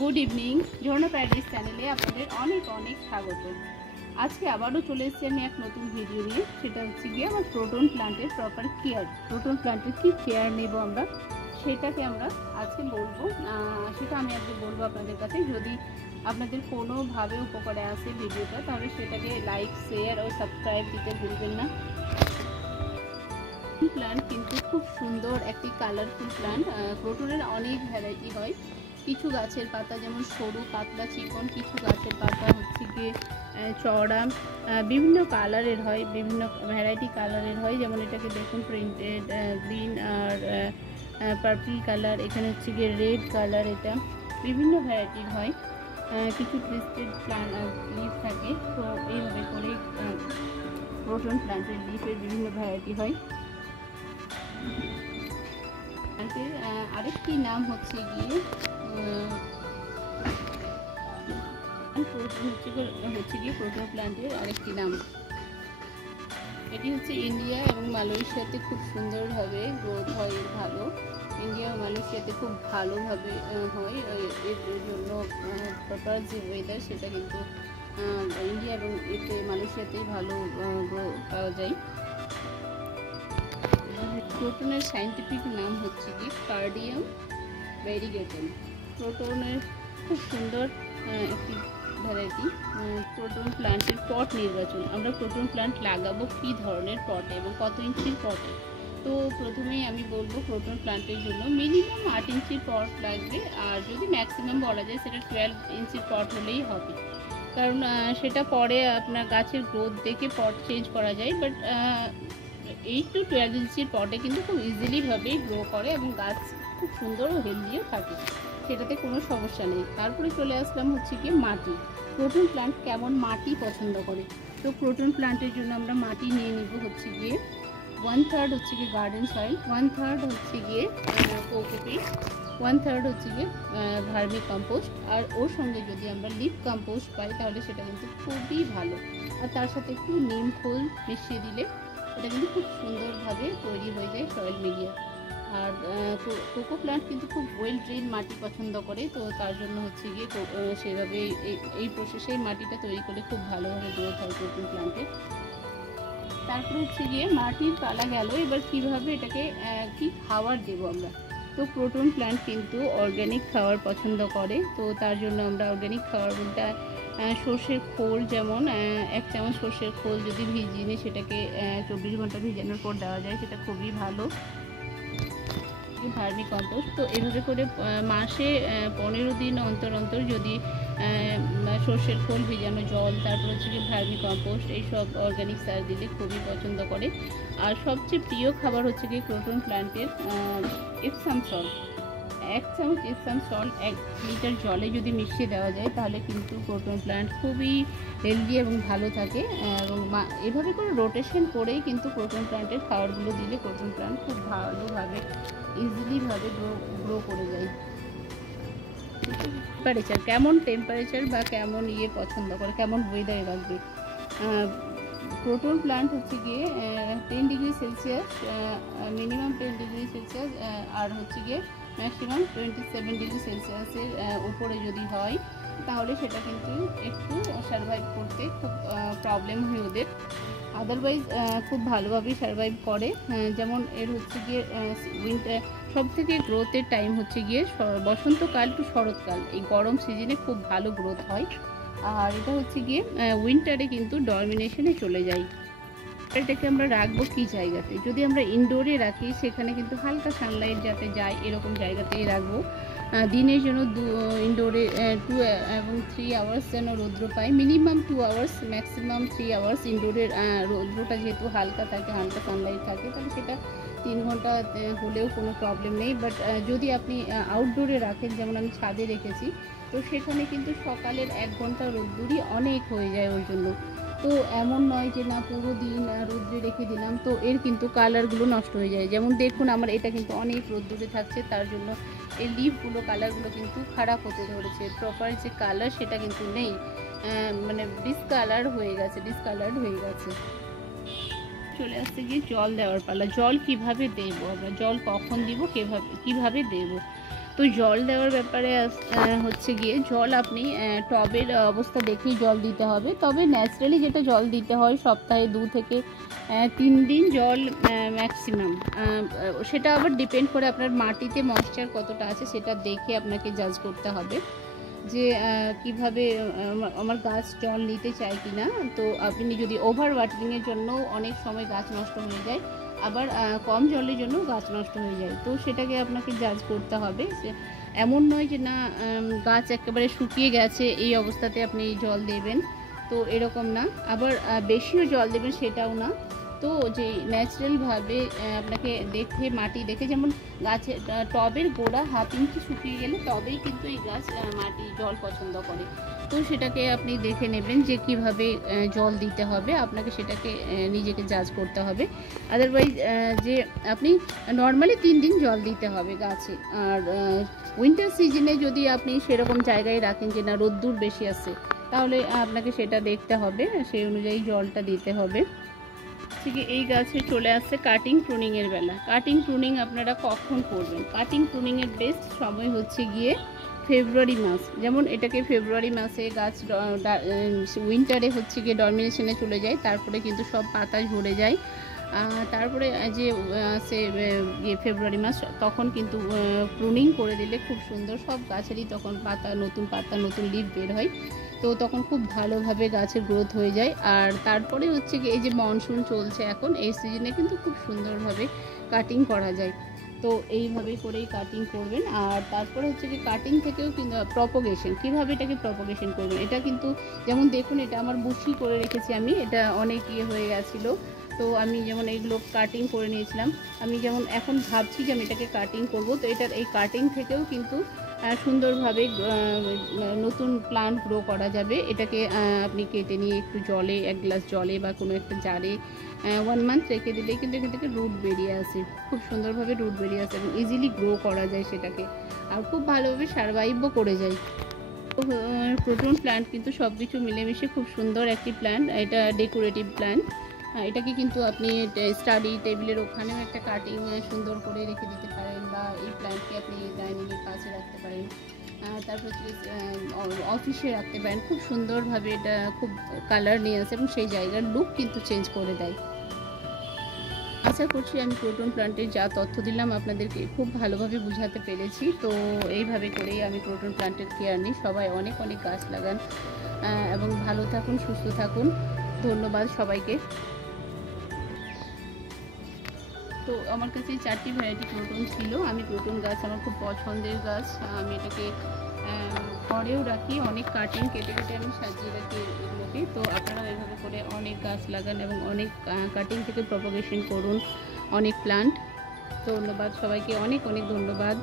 Good evening, ঝর্ণা paradise চ্যানেলে আপনাদের অনেক অনেক স্বাগত। আজকে আবারও চলে এসেছি আমি এক নতুন ভিডিও নিয়ে। সেটা হচ্ছে গিয়ে আমার ক্রোটন প্লান্টের প্রপার কেয়ার। ক্রোটন প্লান্টের কী কেয়ার নেব আমরা, সেটাকে আমরা আজকে বলবো। সেটা আমি আজকে বলবো আপনাদের কাছে। যদি আপনাদের কোনোভাবে উপকারে আসে ভিডিওটা, তাহলে সেটাকে লাইক, শেয়ার ও সাবস্ক্রাইব দিতে ভুলবেন না। প্লান্ট কিন্তু খুব সুন্দর একটি কালারফুল প্লান্ট। ক্রোটনের অনেক ভ্যারাইটি হয়। কিছু গাছের পাতা যেমন সরু, পাতলা, চিকন, কিছু গাছের পাতা হচ্ছে গিয়ে চওড়া, বিভিন্ন কালারের হয়, বিভিন্ন ভ্যারাইটি কালারের হয়। যেমন এটাকে দেখুন, প্রিন্টেড গ্রিন আর পার্পল কালার, এখানে হচ্ছে গিয়ে রেড কালার। এটা বিভিন্ন ভ্যারাইটির হয়। কিছু ট্রিস্টেড লিফ থাকে, তো এইভাবে করে ক্রোটন প্লান্টের লিফের বিভিন্ন ভ্যারাইটি হয়। আরেকটি নাম হচ্ছে গিয়ে ক্রোটন প্লান্টের আরেকটি নাম। এটি হচ্ছে ইন্ডিয়া এবং মালয়েশিয়াতে খুব সুন্দরভাবে গ্রোথ হয়, ভালো। ইন্ডিয়া ও মালয়েশিয়াতে খুব ভালোভাবে হয়। এর জন্য প্রপার যে ওয়েদার, সেটা কিন্তু ইন্ডিয়া এবং মালয়েশিয়াতেই ভালো গ্রো পাওয়া যায়। ক্রোটনের সায়েন্টিফিক নাম হচ্ছে কি কার্ডিয়াম ভ্যারিগেটন। ক্রোটনের খুব সুন্দর একটি ভ্যারাইটি। ক্রোটন প্লান্টের পট নির্বাচন, আমরা ক্রোটন প্লান্ট লাগাবো কী ধরনের পটে এবং কত ইঞ্চির পটে। তো প্রথমেই আমি বলবো, ক্রোটন প্লান্টের জন্য মিনিমাম 8 ইঞ্চির পট লাগবে, আর যদি ম্যাক্সিমাম বলা যায় সেটা 12 ইঞ্চির পট হলেই হবে। কারণ সেটা পরে আপনার গাছের গ্রোথ দেখে পট চেঞ্জ করা যায়। বাট 8 to 12 ইঞ্চির পটে কিন্তু খুব ইজিলিভাবে গ্রো করে এবং গাছ খুব সুন্দর ও হেলদিও থাকে, সেটাতে কোনো সমস্যা নেই। তারপরে চলে আসলাম হচ্ছে গিয়ে মাটি। ক্রোটন প্লান্ট কেমন মাটি পছন্দ করে। তো ক্রোটন প্লান্টের জন্য আমরা মাটি নিয়ে নিব হচ্ছে গিয়ে 1/3 হচ্ছে গিয়ে গার্ডেন সয়েল, 1/3 হচ্ছে গিয়ে কোকোপিট, 1/3 হচ্ছে গিয়ে ভার্মি কম্পোস্ট। আর ওর সঙ্গে যদি আমরা লিফ কম্পোস্ট পাই তাহলে সেটা কিন্তু খুবই ভালো। আর তার সাথে একটু নিম খোল মিশিয়ে দিলে এটা কিন্তু খুব সুন্দরভাবে তৈরি হয়ে যায় সয়েল মিডিয়া। আর কোকো প্লান্ট কিন্তু খুব ওয়েল ড্রেন মাটি পছন্দ করে, তো তার জন্য হচ্ছে গিয়ে সেভাবে এই প্রসেসে মাটিটা তৈরি করলে খুব ভালোভাবে গ্রোথ হয় কোকো প্লান্টের। তারপরে হচ্ছে গিয়ে মাটির পালা গেল, এবার কীভাবে এটাকে কি খাবার দেবো আমরা। তো ক্রোটন প্লান্ট কিন্তু অর্গ্যানিক খাবার পছন্দ করে, তো তার জন্য আমরা অর্গ্যানিক খাবার বলতে সর্ষের খোল, যেমন 1 চামচ সর্ষের খোল যদি ভিজিয়ে নিই, সেটাকে 24 ঘন্টা ভিজানোর পর দেওয়া যায়, সেটা খুবই ভালো। ভার্মি কম্পোস্ট, তো এভাবে করে মাসে 15 দিন অন্তর অন্তর যদি সর্ষের খোল, ভিজানো জল, তারপর হচ্ছে কি ভার্মি কম্পোস্ট, এইসব অর্গ্যানিক সার দিলে খুবই পছন্দ করে। আর সবচেয়ে প্রিয় খাবার হচ্ছে কি ক্রোটন প্লান্টের এপসাম সল্ট। 1 চামচ এপসাম সল্ট 1 লিটার জলে যদি মিশিয়ে দেওয়া যায়, তাহলে কিন্তু ক্রোটন প্লান্ট খুবই হেলদি এবং ভালো থাকে। এবং এভাবে করে রোটেশন করেই কিন্তু ক্রোটন প্লান্টের খাবারগুলো দিলে ক্রোটন প্লান্ট খুব ভালোভাবে ইজিলিভাবে গ্রো করে যায়। টেম্পারেচার কেমন, টেম্পারেচার বা কেমন পছন্দ করে, কেমন ওয়েদারে রাখবে। ক্রোটন প্লান্ট হচ্ছে গিয়ে 10 degree celsius, minimum 10 degree celsius, আর হচ্ছে গিয়ে ম্যাক্সিমাম 27 ডিগ্রি সেলসিয়াসের উপরে যদি হয়, তাহলে সেটা কিন্তু একটু সারভাইভ করতে খুব প্রবলেম হয় ওদের। আদারওয়াইজ খুব ভালোভাবেই সারভাইভ করে। যেমন এর হচ্ছে গিয়ে উইন্টার সবথেকে গ্রোথের টাইম হচ্ছে গিয়ে বসন্তকাল টু শরৎকাল, এই গরম সিজনে খুব ভালো গ্রোথ হয়। আর এটা হচ্ছে গিয়ে উইন্টারে কিন্তু ডরমিনেশনে চলে যায়। এটাকে আমরা রাখবো কি জায়গাতে, যদি আমরা ইনডোরে রাখি, সেখানে কিন্তু হালকা সানলাইট যাতে যায় এরকম জায়গাতেই রাখবো। দিনের জন্য ইনডোরে 2 এবং 3 আওয়ার্স যেন রৌদ্র পায়, মিনিমাম 2 আওয়ার্স, ম্যাক্সিমাম 3 আওয়ার্স। ইনডোরের রৌদ্রটা যেহেতু হালকা থাকে, হালকা সানলাইট থাকে, তাহলে সেটা 3 ঘন্টা হলেও কোনো প্রবলেম নেই। বাট যদি আপনি আউটডোরে রাখেন, যেমন আমি ছাদে রেখেছি, তো সেখানে কিন্তু সকালের 1 ঘন্টা রোদ্দুরই অনেক হয়ে যায় ওর জন্য। তো এমন নয় যে না পুরো দিন রোদ্রে রেখে দিলাম, তো এর কিন্তু কালারগুলো নষ্ট হয়ে যায়। যেমন দেখুন, আমার এটা কিন্তু অনেক রোদ্দুরে থাকছে, তার জন্য এই লিফগুলো, কালারগুলো কিন্তু খারাপ হতে ধরেছে। প্রপার যে কালার সেটা কিন্তু নেই, মানে ডিসকালার্ড হয়ে গেছে। চলে আসছে গিয়ে জল দেওয়ার পালা। জল কিভাবে দেব আমরা, জল কখন দিব, কিভাবে দেব। তো জল দেওয়ার ব্যাপারে হচ্ছে গিয়ে জল আপনি টবের অবস্থা দেখেই জল দিতে হবে। তবে ন্যাচারালি যেটা জল দিতে হয় সপ্তাহে 2 থেকে 3 দিন জল ম্যাক্সিমাম। সেটা আবার ডিপেন্ড করে আপনার মাটিতে ময়েশ্চার কতটা আছে সেটা দেখে আপনাকে জাজ করতে হবে যে কিভাবে আমার গাছ জল নিতে চায় কি না। তো আপনি যদি ওভার ওয়াটারিংয়ের জন্য অনেক সময় গাছ নষ্ট হয়ে যায়, আবার কম জলের জন্য গাছ নষ্ট হয়ে যায়। তো সেটাকে আপনাকে জাজ করতে হবে। এমন নয় যে না গাছ একেবারে শুকিয়ে গেছে এই অবস্থাতে আপনি জল দেবেন, তো এরকম না। আবার বেশিও জল দেবেন সেটাও না। তো যে ন্যাচারালভাবে আপনাকে দেখে মাটি দেখে, যেমন গাছের টবের গোড়া 1/2 ইঞ্চি শুকিয়ে গেলে তবেই কিন্তু এই গাছ মাটি জল পছন্দ করে। তো সেটাকে আপনি দেখে নেবেন যে কিভাবে জল দিতে হবে, আপনাকে সেটাকে নিজেকে জাজ করতে হবে। আদারওয়াইজ যে আপনি নর্মালি 3 দিন জল দিতে হবে গাছে। আর উইন্টার সিজনে যদি আপনি সেরকম জায়গায় রাখেন যে না রোদ্দুর বেশি আছে, তাহলে আপনাকে সেটা দেখতে হবে, সেই অনুযায়ী জলটা দিতে হবে। ঠিক এই গাছে চলে আসছে কাটিং প্রুনিংয়ের বেলা। কাটিং প্রুনিং আপনারা কখন করবেন? কাটিং প্রুনিংয়ের বেস্ট সময় হচ্ছে গিয়ে ফেব্রুয়ারি মাস। যেমন এটাকে ফেব্রুয়ারি মাসে গাছ উইন্টারে হচ্ছে গিয়ে ডরমিনেশনে চলে যায়, তারপরে কিন্তু সব পাতা ঝরে যায়। তারপরে যে ফেব্রুয়ারি মাস তখন কিন্তু প্রুনিং করে দিলে খুব সুন্দর, সব গাছেরই তখন পাতা নতুন লিফ বের হয়। তো তখন খুব ভালোভাবে গাছের গ্রোথ হয়ে যায়। আর তারপরে হচ্ছে কি এই যে মনসুন চলছে এখন, এই সিজনে কিন্তু খুব সুন্দরভাবে কাটিং করা যায়। তো এইভাবে করেই কাটিং করবেন। আর তারপরে হচ্ছে কি কাটিং থেকেও কিন্তু প্রপোগেশন, কীভাবে এটাকে প্রপোগেশন করবেন, এটা কিন্তু যেমন দেখুন এটা আমার বুশি করে রেখেছি আমি, এটা অনেক হয়ে গেছিলো। তো আমি যেমন এইগুলো কাটিং করে নিয়েছিলাম, আমি যেমন এখন ভাবছি যে আমি এটাকে কাটিং করব। তো এটার এই কাটিং থেকেও কিন্তু সুন্দরভাবে নতুন প্লান্ট গ্রো করা যাবে। এটাকে আপনি কেটে নিয়ে একটু জলে, 1 গ্লাস জলে বা কোনো একটা জারে 1 মান্থ রেখে দিলেই কিন্তু এখান থেকে রুট বেরিয়ে আসে, খুব সুন্দরভাবে রুট বেরিয়ে আসে এবং ইজিলি গ্রো করা যায় সেটাকে, আর খুব ভালোভাবে সারভাইভও করে যায়। প্রোটন প্ল্যান্ট কিন্তু সব কিছু মিলেমিশে খুব সুন্দর একটি প্ল্যান্ট। এটা ডেকোরেটিভ প্ল্যান্ট। এটাকে কিন্তু আপনি স্টাডি টেবিলের ওখানেও একটা কাটিং সুন্দর করে রেখে দিতে পারেন, বা এই প্ল্যান্টকে আপনি ডাইনিংয়ের কাছে রাখতে পারেন, তারপর অফিসে রাখতে পারেন। খুব সুন্দরভাবে এটা খুব কালার নিয়ে আসে এবং সেই জায়গার লুক কিন্তু চেঞ্জ করে দেয়। আশা করছি আমি প্রোটন প্ল্যান্টের যা তথ্য দিলাম আপনাদেরকে খুব ভালোভাবে বুঝাতে পেরেছি। তো এইভাবে করেই আমি প্রোটন প্ল্যান্টের কেয়ার নিই। সবাই অনেক গাছ লাগান এবং ভালো থাকুন, সুস্থ থাকুন। ধন্যবাদ সবাইকে। তো আমার কাছে 4টি ভ্যারাইটি প্রোটন ছিল। আমি প্রোটন গাছ আমার খুব পছন্দের গাছ, আমি এটাকে ঘরেও রাখি, অনেক কাটিং কেটে আমি সাজিয়ে রাখি এগুলোকে। তো আপনারা এভাবে করে অনেক গাছ লাগান এবং অনেক কাটিং থেকে প্রপোগেশন করুন অনেক প্লান্ট। ধন্যবাদ সবাইকে, অনেক ধন্যবাদ।